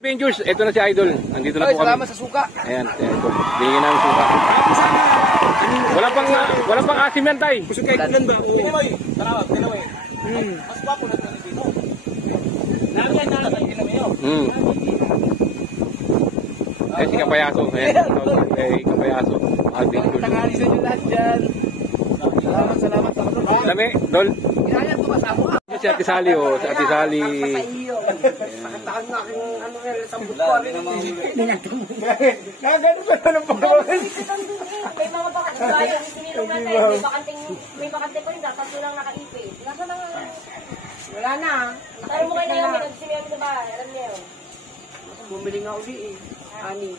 Avengers, ito na si Idol. Nandito na po kami. Salamat sa suka. Ayan, binigyan namin suka. Wala pang asim yan, tay. Gusto kayo kunan ba? Tara, dalawa eh. Mas guwapo na dito. Nalagay na lang kayo na yun. Eh, si Kapayaso. Ayan, si Kapayaso. Avengers. Tangali sa inyo lahat dyan. Salamat. Dami, Dol. Inayat ko kasama ka. Si Ate Sally, oh. Si Ate Sally. Pakitakan nga aking ano nga, sambut ko. Nagano ba na ng pagkakas? May mga bakantay, sinilong natin, may bakante pa rin, dapat lang nakaipit. Nasa na nga? Wala na. Tayo mo kayo na yung nagsiniyami sa bahay, alam niyo yun. Bumili nga uli eh. Ani.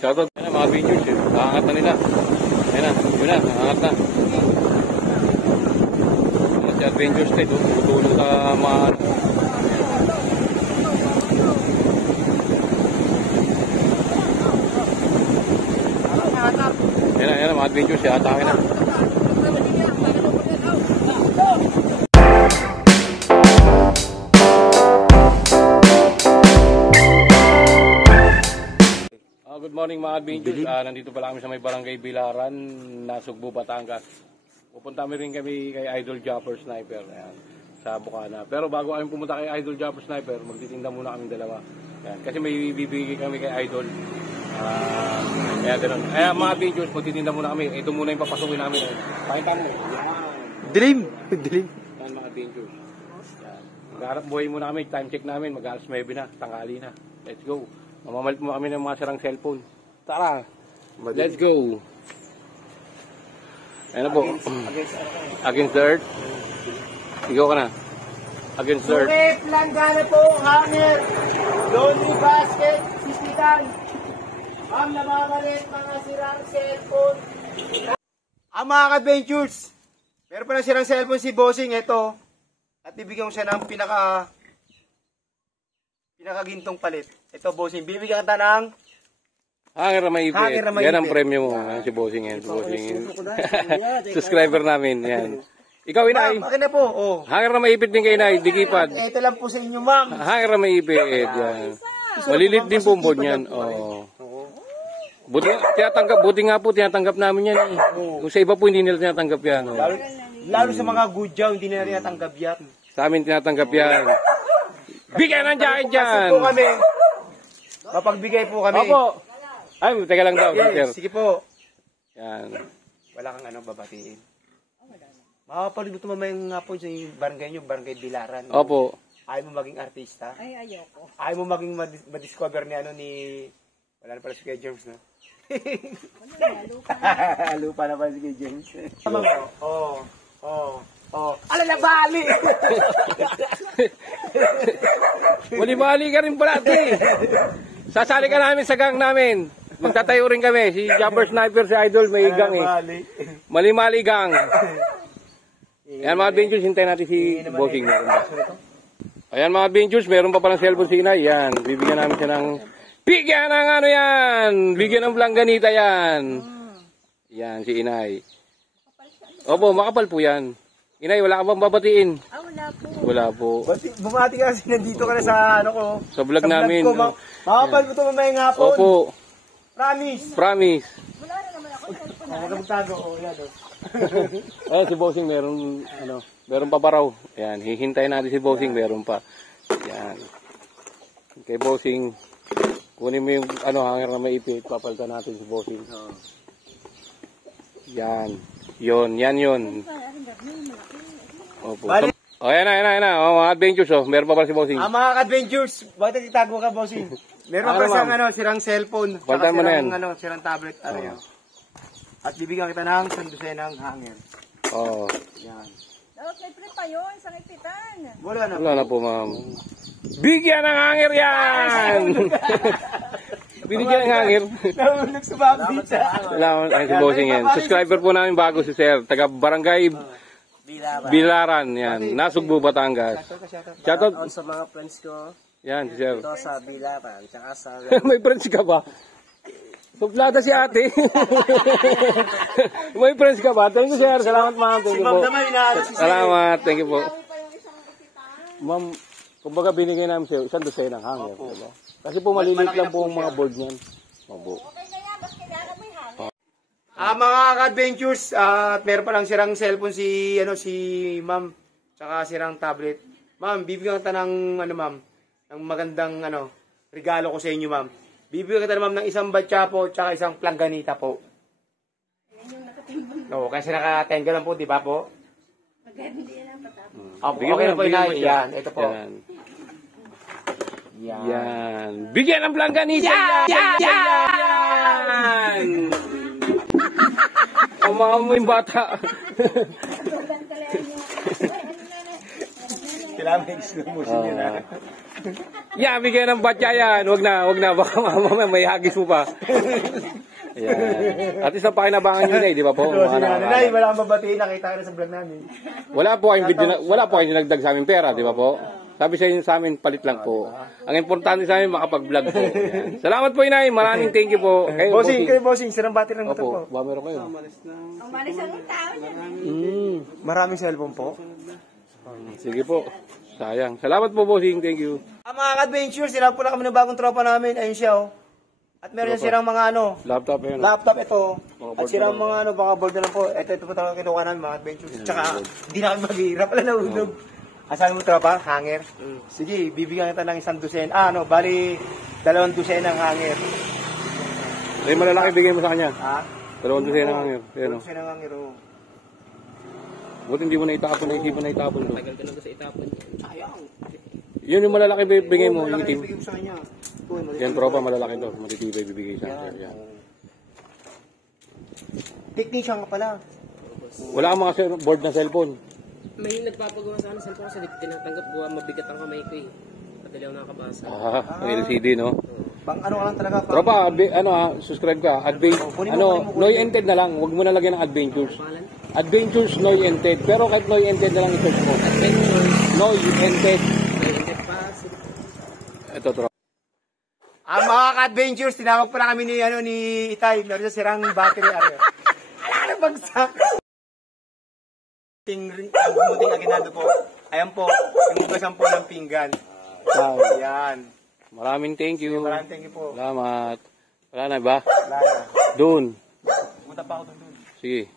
Shoutout. Ayan na, mga Avengers. Nakaangat na nila. Ayan na, yun na, nakaangat na. Ayan si Avengers tayo, tutulong sa mga... Ayan na, mga Avengers, atake na. Good morning mga Avengers. Nandito pala kami sa may barangay Bilaran, Nasugbu, Batangas. Pupunta rin kami kay Idol Jumper Sniper. Ayan, sa Bukana. Pero bago kami pumunta kay Idol Jumper Sniper, magtitinda muna kami dalawa. Ayan, kasi may bibigay kami kay Idol. Kaya ganun. Kaya mga Avengers, magtitinda muna kami. Ito muna yung papasukin namin. Pakita mo. Dilim. Ayan mga Avengers. Magharap buhay muna kami. Time check namin. Mag-alas 9 na. Tanghali na. Let's go. Mamamalit mo kami ng mga sirang cellphone. Tara. Let's go. Ayan na po. Against the earth. Sigaw ka na. Against the earth. Sukip lang gana po, hanger. Laundry basket, sisitan. Ang namamalit mga sirang cellphone. Ang mga ka-adventures. Meron pa na sirang cellphone si Bossing. Ito. At bibigyan ko siya ng pinakagintong palit. Ito, Bossing. Bibigyan kita ng Hanger na maipit. Yan ang premyo mo. Si Bossing yan. Si Bossing. Subscriber namin. Yan. Ikaw, Inay. Ma'am, akin na po. Oh. Hanger na maipit din kay Inay. Dikipad. Ito lang po sa inyo, ma'am. Hanger na maipit. Yan. Malilit din po yan. Oo. Buti nga po, tinatanggap namin yan. Kung sa iba po, hindi nila tinatanggap yan. Lalo sa mga good job, hindi nila tinatanggap yan. Sa amin tinatanggap yan. Bigyan ng jacket dyan! Po kami. Mapagbigay po kami. Opo. Ay, teka lang daw. Yes, sige po. Yan. Wala kang babatiin. Makapanood mo ito mamayang nga po sa barangay nyo, barangay Bilaran. Opo. Ayaw mo maging artista. Ay, ayoko. Ayaw mo maging madiscover ni wala na pala si Kuya James, no? Lupa na pala si Kuya James. Ala na bali! Mali-mali ka rin pala, ate. Sasali ka namin sa gang namin. Magtatayo rin kami. Si Jumper Sniper, si Idol, may gang eh. Mali-mali gang. Ayan mga Avengers, hintayin natin si Bossing. Ayan mga Avengers, meron pa palang cellphone si Inay. Yan, bibigyan namin siya ng... Bigyan ng ano yan! Bigyan ng Blanganita yan. Yan, si Inay. Opo, makapal po yan. Inay, wala ka bang babatiin? Wala po. Wala po. Bumati ka kasi nandito ka na sa ko. Sa vlog namin. Makapal ko ito mamayang hapon. Opo. Promise. Wala na naman ako. Huwag ka magtago. Yan o. Ayan, si Bossing meron pa raw. Ayan, hihintayin natin si Bossing, meron pa. Ayan. Kay Bossing, kunin mo yung hanger na maipit, papalitan natin si Bossing. Yan. Yan. Opo. Ayan na. Mga Adventures, meron pa si Bossing. Mga adventures, bakit itago ka, Bossing? Meron pa siyang sirang cellphone. Palitan mo na yan. Sirang tablet. At bibigyan kita ng sandusenang hanger. Oo. Yan. Dapat may print pa yun, sa nagpitan. Wala na po, ma'am. Bigyan ng hanger yan! Binigyan ng hanger. Nahulog sa babita. Salamat si Bossing yan. Subscriber po namin bago si Sir. Taga Barangay Bilaran. Yan. Nasugbu, Batangas. Shoutout sa mga friends ko. Yan, si Sir. Ito sa Bilaran. Tsaka sa... May friends ka ba? Suplada si ate. May friends ka ba? Thank you, sir. Salamat, ma'am. Thank you po. Salamat. Thank you po. Ma'am, kumbaga binigay namin sa'yo, isang dosenang hanger. Diba? Kasi po maliliit lang po ang mga board niyan. Opo. Okay na yan, basta kailangan mo yung hangin. Mga ka-adventures, meron pa lang sirang cellphone si ma'am, tsaka sirang tablet. Ma'am, bibigyan kita ng ma'am, ng magandang regalo ko sa inyo, ma'am. Bibigyan kita ma'am ng isang batya po, tsaka isang plangganita po. Oo, kasi naka-tenga lang po, di ba po? Maganda yan ang patapos. Okay na po yun. Yan, ito po. Yan. Yan. Bigyan ng plangganisa! Yan! Ang mga mo yung bata. Kailangan may slow motion yun, ha? Yan, bigyan ng batya yan. Wag na. Baka mamaya may hagis mo pa. Yan. At isa pa kinabangan nyo na di ba po? Nay, wala kang babatiin. Nakita ka na sa vlog namin. Wala po kayong dinagdag sa aming pera, di ba po? Sabi sa inyo sa amin, palit lang po. Ang importante sa amin, makapag-vlog po. Yan. Salamat po, Inay. Maraming thank you po. Bossing, sirang battery ng motor po. Opo, meron kayo. Ang malis ang tao yan. Maraming cellphone po. Sige po. Sayang. Salamat po, bossing. Thank you. Mga ka-adventures, sinap po na kami ng bagong tropa namin. Ayun siya, oh. At meron sirang mga Laptop yun. laptop ito. Mga At sirang mga mga board na lang po. Ito po talaga kinuha namin, mga adventures. Tsaka, hindi na kami maghihirap. Wala na ulog. Asabi mo tropa? Hanger? Sige, bibigyan kita ng isang dosen. Bali, 2 dosen ng hanger. Ay, malalaki bigay mo sa kanya. Ha? 2 dosen ng hanger. Yan, 2 dosen ng hanger, oh. Buti hindi mo na itapon, hindi mo na itapon to. Tagal ka na sa itapon. Sayang. Yun yung malalaki bigay mo, Malaki itim. bibigay mo sa kanya. Yan, tropa, malalaki to. Matitibay bibigay sa akin. Yan. Technician ka pala. Wala kang mga board na cellphone. May nagpapagawa sa akin cellphone kasi tinatanggap ko, mabigat ang kamay ko eh. Madali ako nakakabasa. Ang LCD, no? Bang ano ka lang talaga. Tropa, subscribe ka. Noy and Ted na lang. Huwag mo na lagyan ng adventures. Pangalan? Adventures, Noy and Ted. Pero kahit Noy and Ted na lang i-search mo. Adventure. Noy and Ted. Hindi pa. Ito, tropa. Mga ka-adventures, tinawag pa na kami ni Itay. Meron siya sirang battery. Ala na bagsak. Muting aginado po. Ayan po, inugasan po ng pinggan. Wow. Yan. Maraming thank you. Maraming thank you po. Salamat. Wala na ba? Wala na. Doon. Punta pa ako doon. Sige.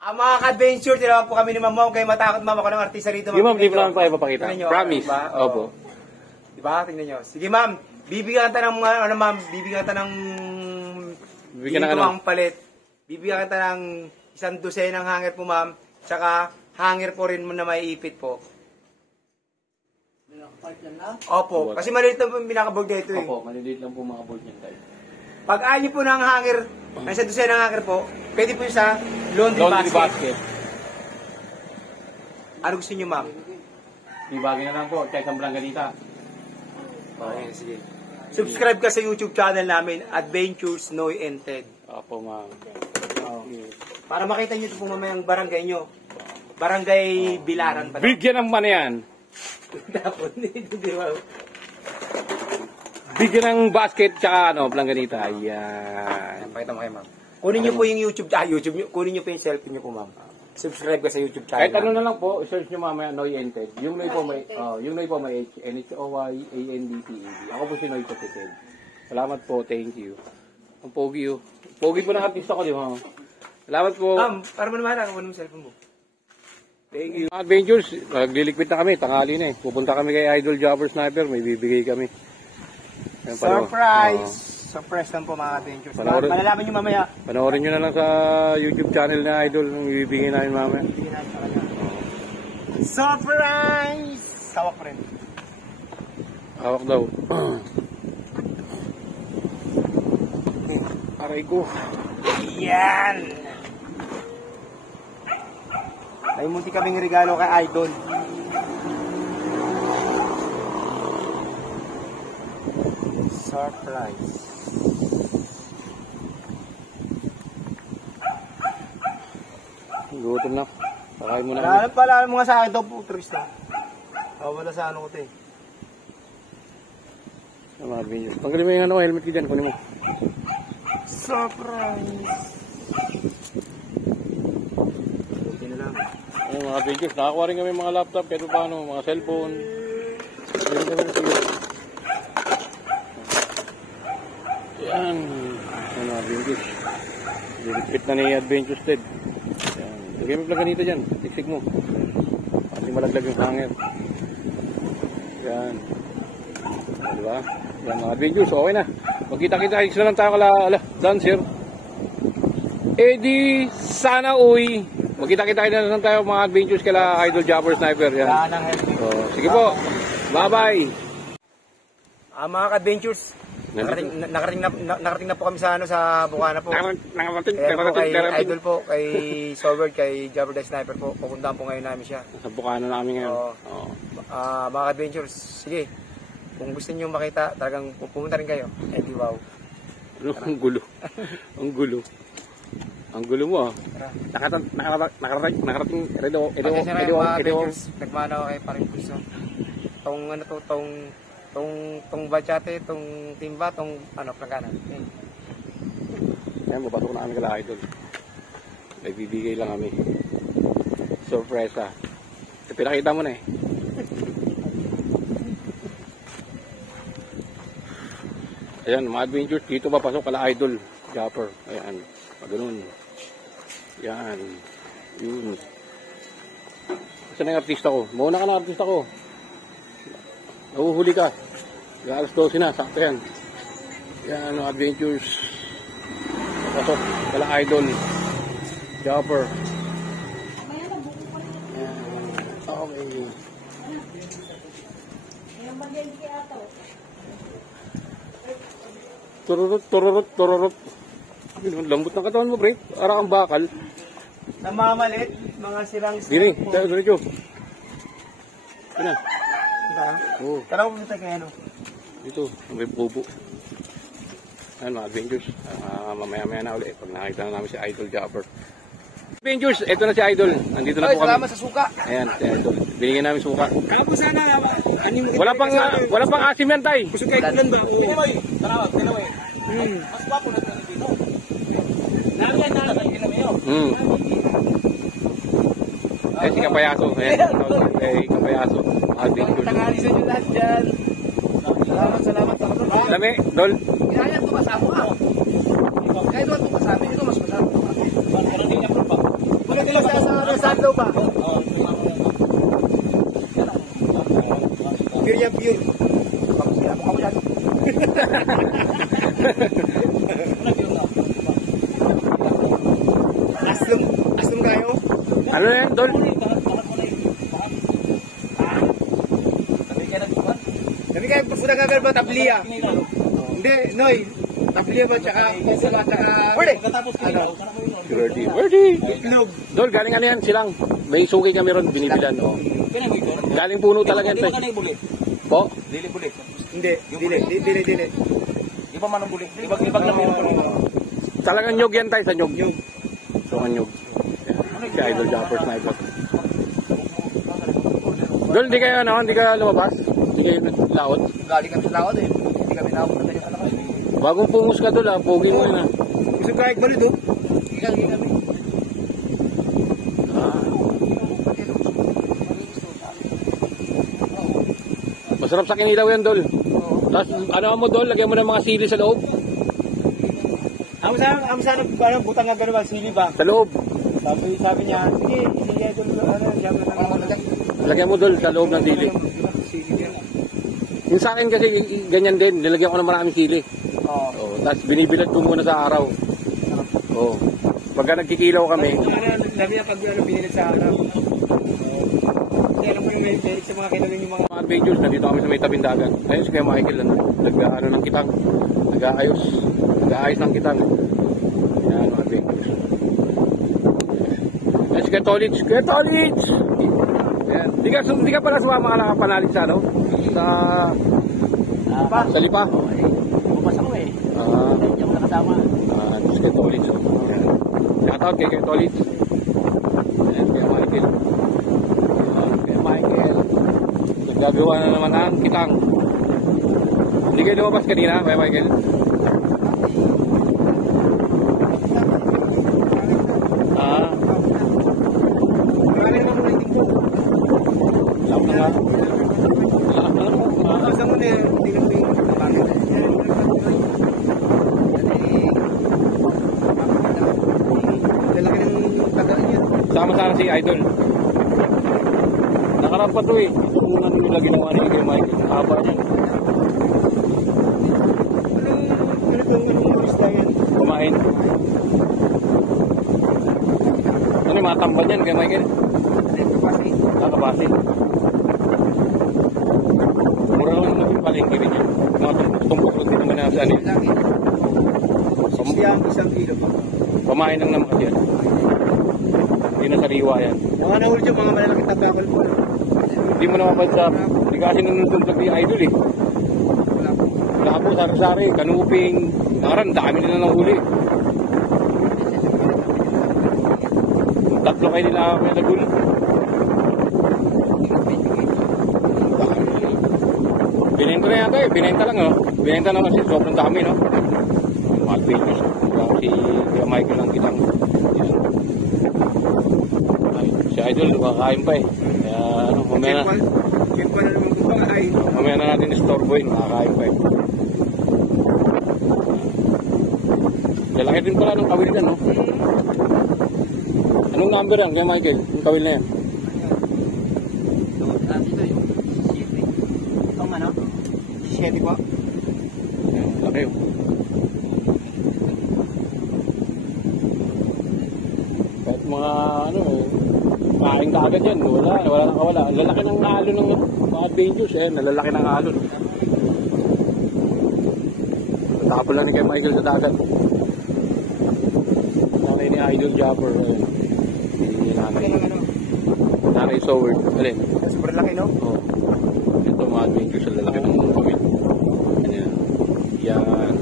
Mga ka-adventure, tinawag po kami ni Ma'am. Kayo matakot ma'am ako ng artista rito. Sige ma'am, di pa namin pa ipapakita. Tingnan nyo, Promise. diba? Opo. Diba? Tingnan nyo. Sige ma'am, bibigyan kita ng ma'am, bibigyan kita ng Bibigyan ng ang palit. Bibigyan kita ng 1 dosen ng hanger po ma'am. Tsaka hanger po rin mo na may ipit po. Opo, kasi maliit lang po yung pinaka-board na ito eh. Opo, maliliit lang po mga board niyan tayo. Pag ayaw niyo po ng hanger, ng 1 dosen ng hanger po, pwede po yung sa laundry basket. Ano gusto niyo ma'am? Ibagay na lang po, kahit ang blangganita. Okay, sige. Subscribe ka sa YouTube channel namin, Adventures Noy and Ted. Opo ma'am. Para makita niyo ito po mamayang barangay nyo. Barangay Bilaran pa. Bigyan ng mana yan. Dapat, di ba? Bigyan ng basket tsaka blangganita. Ayan. Pakita mo kayo ma'am. Kunin niyo po yung YouTube nyo. Kunin niyo po yung cellphone niyo po ma'am. Subscribe ka sa YouTube channel. Kahit ano na lang po, search nyo mamaya Noy and Ted. Yung Noy po may, H, NHOY-ANDTED. Ako po si Noy Ted. Salamat po, thank you. Ang pogi oh. Pogi po ng artista ko, di ba? Salamat po. Para mo naman, ako mo cellphone mo. Thank you. Mga adventures, nagliliquid na kami, tanghali na eh. Pupunta kami kay Idol Jobber Sniper, may bibigay kami. Ayan, Surprise! Surprise lang po mga adventures. Panoorin. Malalaman nyo mamaya. Panoorin nyo na lang sa YouTube channel na Idol, yung ibibigay namin mamaya. Surprise! Sawak rin. Hawak daw. Aray ko. Yan! Ay, munti kaming regalo kay Idol. Surprise. Gutom na. Pakain mo na. Wala mga sa akin daw po, Tristan. Wala sa ano ko ito eh. Mga adventures. Tanggalin mo yung helmet ko dyan, kunin mo. Surprise! Buti na lang. Ayun, mga adventures. Nakakuha rin kami mga laptop, kahit paano, mga cellphone. Meron kami ng siyo. Yan. Ano, Adventures. Dilipit na ni Adventures Ted. Yan. Lagay mo yung plaganito dyan. Tiksik mo. Kasi malaglag yung hanger. Yan. Diba? Yan mga Adventures. Okay na. Magkita-kita. Higgs na lang tayo kala dancer. Eh di sana uy. Magkita-kita na lang tayo mga Adventures kala Idol Jobber Sniper. Yan. So, sige po. Bye-bye. Mga ka-adventures, nakarating na po kami sa Bukana po. Kaya po kay Idol po, kay Sobert, kay Jobber the Sniper po. Pupuntahan po ngayon namin siya. Sa Bukana na kami ngayon. Oo. Mga ka-adventures, sige. Kung gusto niyo makita, talagang pupunta rin kayo. Eh di wow. Ang gulo. Ang gulo. Ang gulo mo ah. Nakarating. Nagmana ako kay Paring Puso. Tong ano to, tong bachate, tong timba, tong ano, plangkanan. Ayan, mapasok na kami kala Idol. Nagbibigay lang kami. Sorpresa. Pinakita mo na eh. Ayan, mga Adventures, dito papasok kala Idol Jobber. Ayan, ganun. Yan. Yun. Saan na yung artista ko? Mauna ka na artista ko. Nahuhuli ka. Alas 12 na, sakto yan. Yan, mga Adventures. Papasok kala Idol Jobber. Yan. Okay. Tururut. Lambot ng katawan mo, pre. Ara kang bakal. Namamalit, mga sirang Dini, tayo, diretso. Ano? Oo. Tara mo kita kay ano. Dito, may bubo. Ayan, mga Adventures. Mamaya-maya na ulit pag nakita na namin si Idol Jobber. Adventures, eto na si Idol. Nandito na po kami. Salamat sa suka. Ayan, si Idol. Binigyan namin suka. Kala po sana, Wala pang asim yan, tay. gusto kayo kulan ba? Tara, dalawa eh. Mas guwapo na ito dito. Nalagay yun. Eh, si Kapayaso. Ayan, Kapayaso. Adventures. Tangali sa inyo lahat dyan. Salamat sa katulong. Dami, Dol. Kaya ito kasama ka. Kahit naman ito kasama, ito mas kasama. Parang di niya pa. Wala nila sa Santo ba? Pure yan, pure. Ako yan. Aslum kayo? Ano yan, Dol? Dami kayo pupunta ka ba tabliya? Hindi, Noy. Tabliya ba tsaka kusala tsaka... Pwede! Ano? Wordy. Itlog. Dol, galing ano yan silang. May suki kami ron, binibilan. Oh. Galing puno talaga yan, tay. Po? Hindi, dili. Di ba manong bulik? Ibag lang yung bulik. Talagang nyog yan, tay, sa nyog. So, ang nyog. Si Idol Jobber Sniper. Dol, hindi kayo, ano, hindi ka lumabas? Hindi kayo laot? Galing kami sa laot eh. Hindi kami napunta yung anak. Bagong pungos ka, Dol, ha? Pogi mo yun, ha? Gusto kahit balit oh. Hindi kami. Masarap sa kinilaw yan, Dol. Tapos, ano mo, Dol, lagyan mo ng mga sili sa loob. Amo sana butang nga gano'n ba, sili ba? Sa loob. Sabi niya, sige, hindi ito, Lagyan mo, Dol, sa loob ng sili. Yung sa akin kasi, ganyan din. Nilagyan ko ng maraming sili. Oo. Oh, tapos binibilad ko muna sa araw. Oh. Pagka nagkikilaw kami, Sabi niya pag binilit sa araw. Kasi alam mo yung may sa mga kilawin yung mga... mga Adventures, nandito kami sa may tabing dagat. Ayun si Kuya Michael, nag-ano ng kitang. Nag-aayos ng kitang. Yan, mga Adventures. Ayun si Kuya Tolits. Kuya Tolits! Yan. Di ka pala sumama ka nakapanalig sa ano? Sa Lipa? Bumas ako eh. Hindi ako nakasama. Si Kuya Tolits. Shoutout kay Kuya Tolits. Ayan, Kuya Michael. Kuya Michael. Naggagawa na naman ang kitang. Hindi kayo lumabas kanina, Kuya Michael? Lahat na nga. si Idol. Nakarap pa to eh. Ito muna nila ginawa ni Kuya Michael. Haba niya. Anong isda yan? Kumain. Ano yung mga tamban yan Kuya Michael? Nakabase. Mura lang natin palengke rin yan. Mga tumpok-tumpok din naman na saan eh. Yan, 1 kilo pa. Pamain lang naman yan. Hindi na sariwa yan. Mga nahuli dyan, mga malalaki tabakal po. Hindi mo naman sa hindi kasi nanunod ni Idol eh. Wala po, sari-sari, kanuping, nakaraan, dami nila nahuli. Tatlo kayo nila may naguli. Binenta na yata eh, binenta lang oh. Binenta naman kasi sobrang dami no. Mga videos. Si Kuya Michael lang kitang. Ay, si Idol, makakain pa eh. Kaya ano, mamaya na. Kempa na naman kung pakain. Mamaya na natin i-store boy, makakain pa eh. Lalaki din pala ng kawil yan no. Anong number yan Kuya Michael? Yung kawil na yan? Dito yung 7. Itong ano? 7 po. Ayan, laki oh. Kahit mga ano, kain ka agad yan. Wala nang kawala. Ang lalaki ng alon ng mga Benjus. Ayan, nalalaki ng alon. Tapos lang ni Kuya Michael sa dagat. Nanay ni Idol Jabber. Ayan. Nanay Soward. Alin? Super laki, no? Oo. Ito mga Benjus. Ang lalaki ng kawil. Ayan. Yan.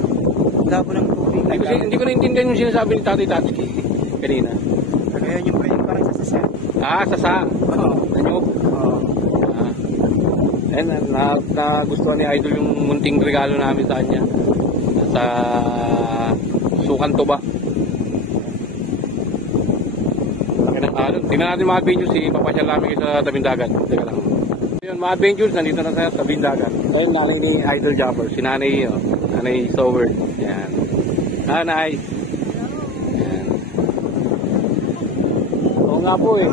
Labo ng tubig. Hindi ko naintindihan yung sinasabi ni Tatay Tatsuki kanina. Kaya yung parang sasasyan. Ah, sasa. Oo. Anyog. Oo. Ayun, nagustuhan ni Idol yung munting regalo namin sa kanya. Sa Sukan Tuba. Laki ng alon. Tingnan natin mga adventures, ipapasyal namin sa tabing dagat. Teka lang. Ayun, mga adventures, nandito na sa tabing dagat. Ayun, nanay ni Idol Jabber. Si nanay, nanay Soward. Yan. Nanay. Yan. Oo nga po eh.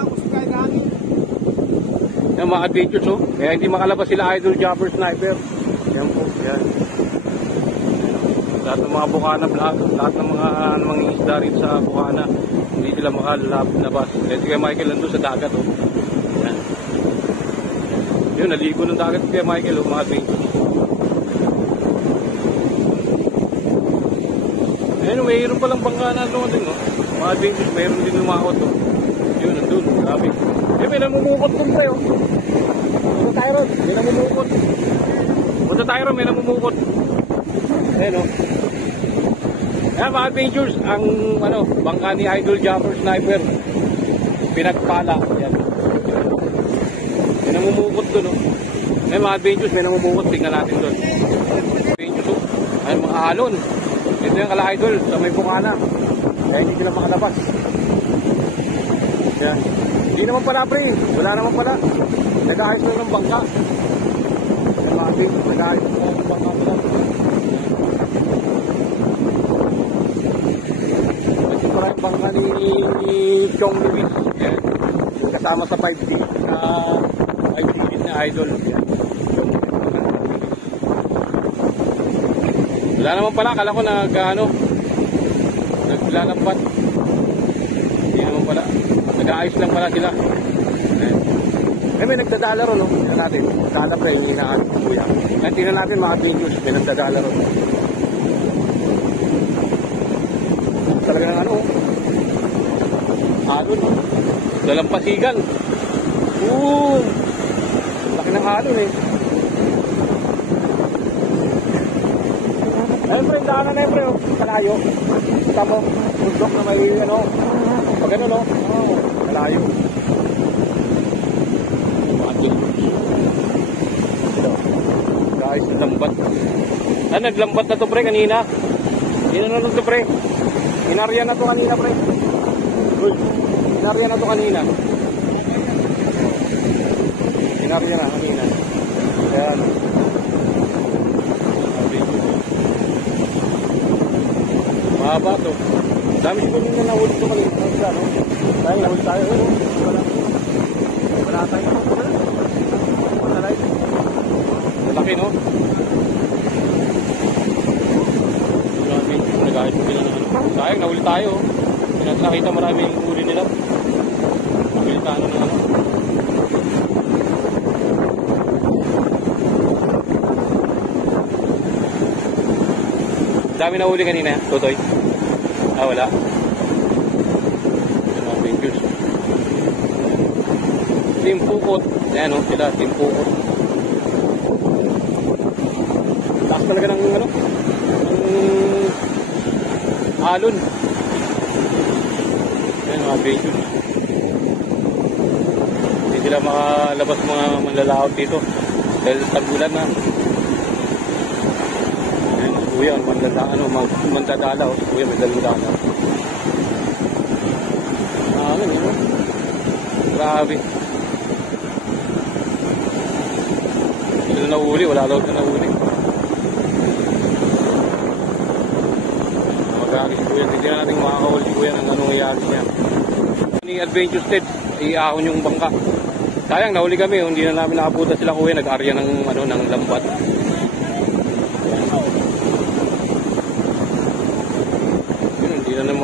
Yan mga adventures oh. Kaya hindi makalabas sila Idol Jabber Sniper. Yan po. Yan. Lahat ng mga bukana vlog, lahat ng mga isda rin sa bukana, hindi sila makalabas. Kasi kaya Michael nandun sa dagat oh. Yan. Yun, naligo ng dagat kaya Michael oh, mga adventures. Ayun, mayroon palang bangka na doon din oh. Mga adventures, mayroon din lumakot oh. Yun, nandun, sabi. May namumukot dun tayo. Punta tayo ron, may namumukot. Punta tayo ron, may namumukot. Ayan o. Ayan mga adventures, ang bangka ni Idol Jabber Sniper. Pinagpala. Ayan. May namumukot dun o. Ayan mga adventures, may namumukot. Tingnan natin dun. Adventures o. Ayan mga alon. Ito yung kala Idol sa may bukana. Kaya hindi sila makalabas. Ayan. Hindi naman pala pre, wala naman pala. Nag-aayos lang ng bangka. Nag-aayos lang ng bangka pala. Ito pala yung bangka ni Chong Luis. Ayan. Kasama sa 5D na 5D na Idol. Ayan. Wala naman pala, kala ko naglalambat. Hindi naman pala. Nag-aayos lang pala sila. May nagdadalaro no? Tingnan natin. Kala pa yung hinahan ng kuya. Kaya tingnan natin mga videos. May nagdadalaro. Talaga ng alon no? Dalampasigan. Laki ng alon eh. Ayun pre, daanan na yun pre. Kalayo. Kita mo, bundok na may pag ano no? Kalayo. Guys, lambat. Naglambat na to pre kanina. Inano to pre? Inarya na to kanina pre. Uy, inarya na to kanina. Inarya na kanina. Ayan. Mahaba to. Dami siguro nung nahuli to kanina. Dahil nahuli tayo. Tatay ko. Malay. Malaki, no? Marami, nagahit mo sila ng ano. Sayang, nahuli tayo. Hindi natin nakita marami yung huli nila. Nahuli tayo ng ano. Dami na huli kanina, Totoy. Ah, wala. Mga Rangers. Team Pukot. Ayan, no? Sila, Team Pukot. Taas talaga ng ano? Alon. Ayan, mga Rangers. Hindi sila makalabas mga manlalakot dito. Dahil tagulan na. Kuya, mandadalaw. Kuya, may daludalaw. Ano yun? Grabe. Sila nahuli, wala daw na nahuli. Magagis si Kuya, hindi na natin makakahuli si Kuya ng anong nangyari niya. Ni Adventure State, iahon yung bangka. Sayang, nahuli kami, hindi na namin nakaputa sila Kuya, nag-arya ng lambat.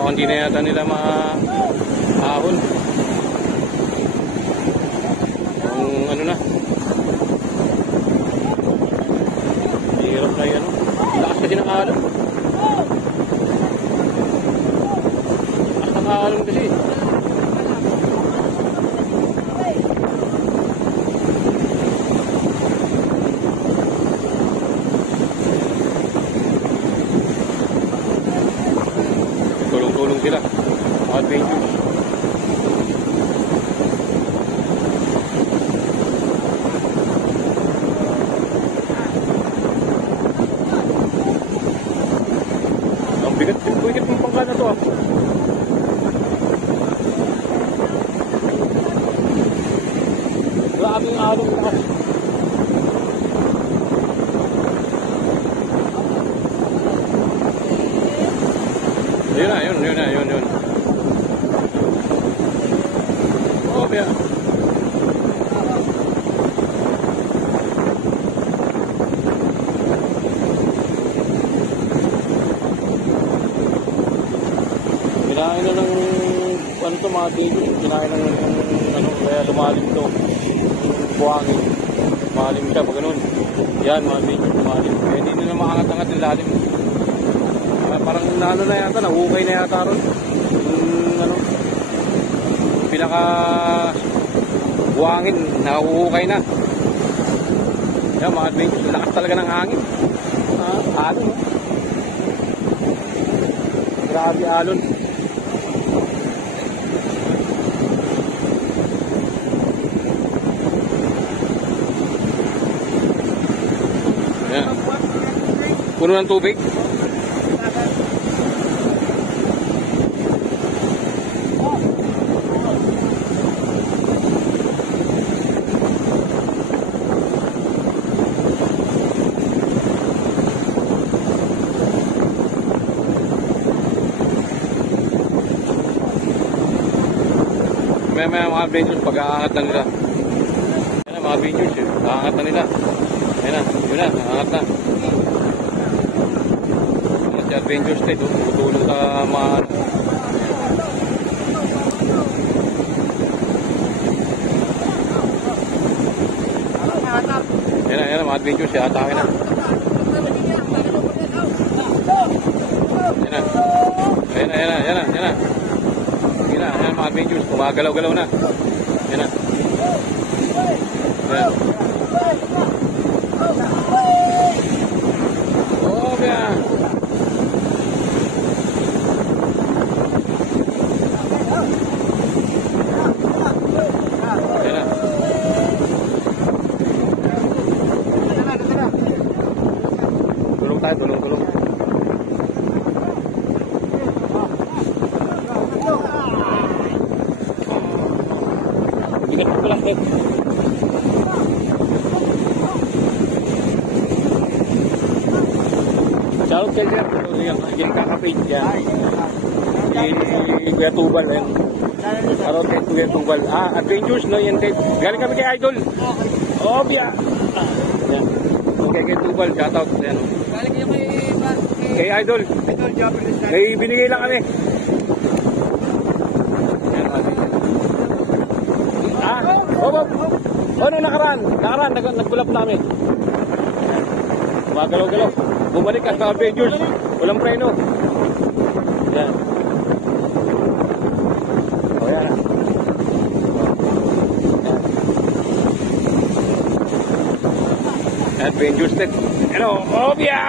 Hindi na yata nila maahon. Ang ano na. Hirap na yan. Lakas kasi ng alon. Lakas ng alon kasi. Tulong sila. Adventures. Ang bigat ng pangka na to ah. Grabe ang along lakas. Yun na. Oh, yeah. Kinain na ng ano to mga tigil. Kinain na ng ano, kaya lumalim to. Buhangin. Lumalim siya, pag ganun. Yan, mga tigil, lumalim. Kaya hindi na maangat-angat yung lalim. Parang ano na yata, nahukay na yata ron. Ano, pinaka buhangin, nahuhukay na. Yan, mga adventures, lakas talaga ng hangin. Alon. Grabe alon. Yan. Puno ng tubig. May mga adventures pag-aangat na nila. Yan mga adventures eh. Aangat na nila. Yan na. Yun na. Aangat na. Si Adventure State. Tutulong sa mga yan na mga adventures. Atake na. Yan na. Ayan mga adventures, kumagalaw-galaw na. Yan na. Ayan. Oh, yan. Yan na. Tulong tayo, tulong. Bigat ko lang eh. Shoutout kay Jeff. Yung kakapit yan. Si Kuya Tubal. Shoutout kay Kuya Tunggal. Adventures, Noy and Ted. Galing kami kay Idol. Obya. Yan. Okay, kay Tunggal. Shoutout. Yan. Balik niyo Kay Idol. May binigay lang kami. Yan. Ano nakaraan? Nagbulap namin. Magalaw-galaw. Bumalik ka sa Avengers. Walang preno. Yan. O yan. Avengers net. Ano? Obya!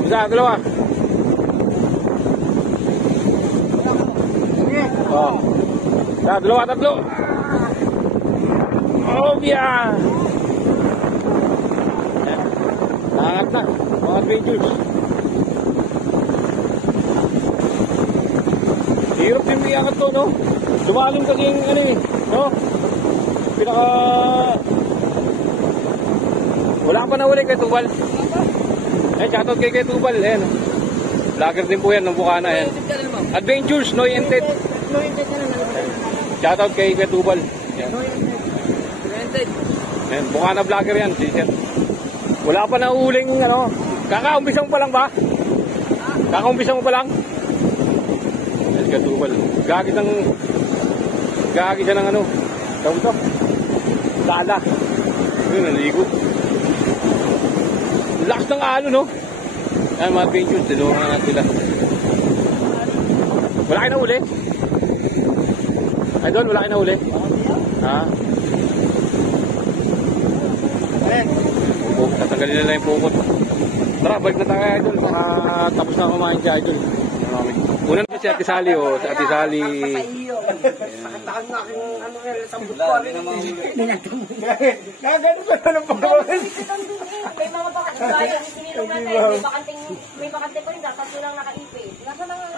Bisa, dalawa. Dalawa, tatlo. Obya! Nangat na. Mga Adventures. Hirap din iangat to, no? Dumalim kasi yung ano eh, no? Pinaka... Wala ka pa nahuli kay Tubal. Shoutout kay Tubal, ayan. Vlogger din po yan, ng Bukana, ayan. Adventures, Noy and Ted. Shoutout kay Tubal. Ayan. Ayan, Bukana vlogger yan, siya. Wala pa nahuling, ano? Kakaumpisa mo pa lang ba? Kakaumpisa mo pa lang? Ayan, kay Tubal. Gagi siya ng ano? Tawag ito? Lala. Yun, naligo. Lakas ng alo, no? Ayan, mga Adventures, tinulungan na sila. Wala kayo na uli? Idol, wala kayo na uli? Ha? Tatanggalin na lang yung pukot. Tara, balik na tayo, Idol. Baka tapos na kumain si Idol. Una na si Ate Sally, oh. Si Ate Sally. Pakataan nga aking ano nga, sambut ko. Nagano pa na ng pagkakas. May mga bayan, sinilong natin, may bakante pa rin, dapat lang nakaipit. Nasa na nga?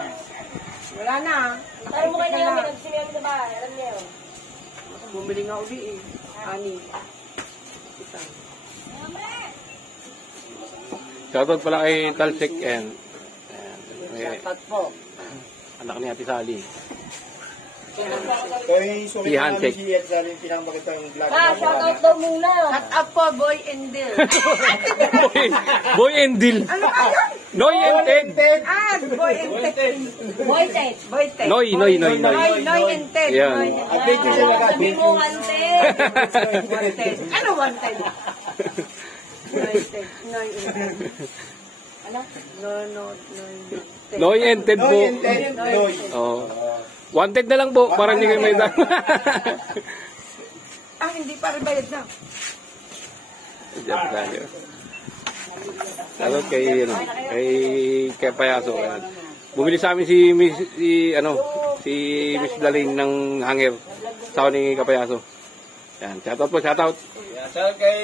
Wala na. Pero mo kayo na yung nagsinilong sa bahay, alam niyo yun. Bumili nga uli eh. Ani. Shoutout pala kay Talsik and Shoutout po. anak ni Ate Sally. Kaya sulit na namin si Ed Sally, pinamagandang vlog. Shoutout daw muna. Shut up po, boy and Bill. Boy and Dil. Ano kayo? Noy and Ted. Boy and Ted. Boy, Ted. Boy Ted. Noy and Ted. Yan. Noy and Ted. Adventure sila ka. Sabi mo, Ted. One Ted. Ano one Ted? Noy Ted. Noy and Ted. Ano? No. Ted. Noy and Ted po. Noy and Ted. Noy. Oh. Wanted na lang po para hindi kayo may dam. Hindi para bayad na. Shoutout kay Payaso. Bumili sa amin si Miss Blaling ng hanger sa ni Kapayaso. Yan, shoutout po, shoutout. Shoutout kay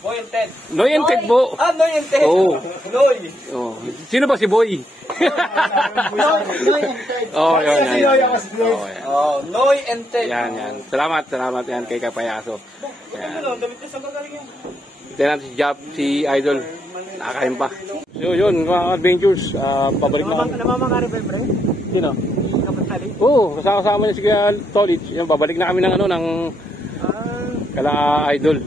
Boy and Ted. Noy and Ted po. Noy and Ted. Oo. Noy. Oh. Sino ba si Boy? Oh, yan. Noy and Ted. Yan. Salamat yan kay Kapayaso. Yan. Ito natin si Jap, si Idol. Nakakain pa. So yun, mga Adventures, pabalik na kami. Namamangari ba, pre? Sino? Kapatali? Oo, kasama niya si Kuya Tolich. Yan, babalik na kami ng kala Idol.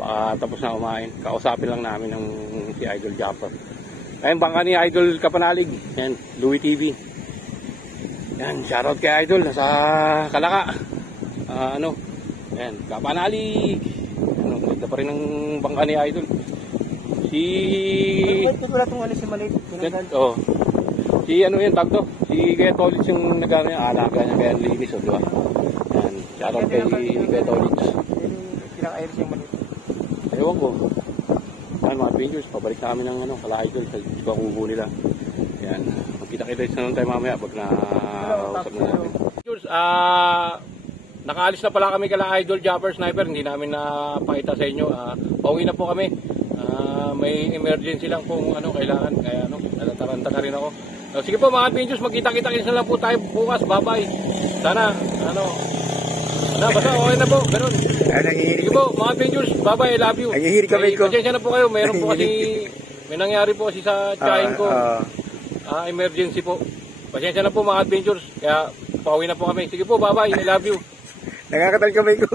Baka tapos na kumain. Kausapin lang namin ng si Idol Japper. Ayun, bangka ni Idol Kapanalig. Yan, Louie TV. Yan, shoutout kay Idol. Nasa Kalaka. Yan, Kapanalig. Ito pa rin ang bangka ni Idol. Wala itong alis si Malik. Oh. Si yan, tagto. Si Kuya Tolich yung nagano niya, alaga niya kaya linis, di ba? Yan, shoutout kay Kuya Tolich. Pinaka-air si Malik. Ewan ko. Yan, mga Adventures, pabalik na kami ng kala Idol sa kubo nila. Yan, magkita-kita naman tayo mamaya pag na-usap na namin. Adventures, nakaalis na pala kami kala Idol Japper Sniper, hindi namin napakita sa inyo. Pauwi na po kami. May emergency lang kung kailangan, kaya nalataranta na rin ako. Sige po mga Adventures, magkita-kita na lang po tayo bukas. Bye-bye. Sana Basta okay na po, ganun. Nangihirig. Sige po, mga adventures, bye-bye, I love you. Nangihirig kamay ko. Pasensya na po kayo, meron po kasi, may nangyari po kasi sa tsahin ko. Emergency po. Pasensya na po mga adventures, kaya pauwi na po kami. Sige po, bye-bye, I love you. Nakakatal kamay ko.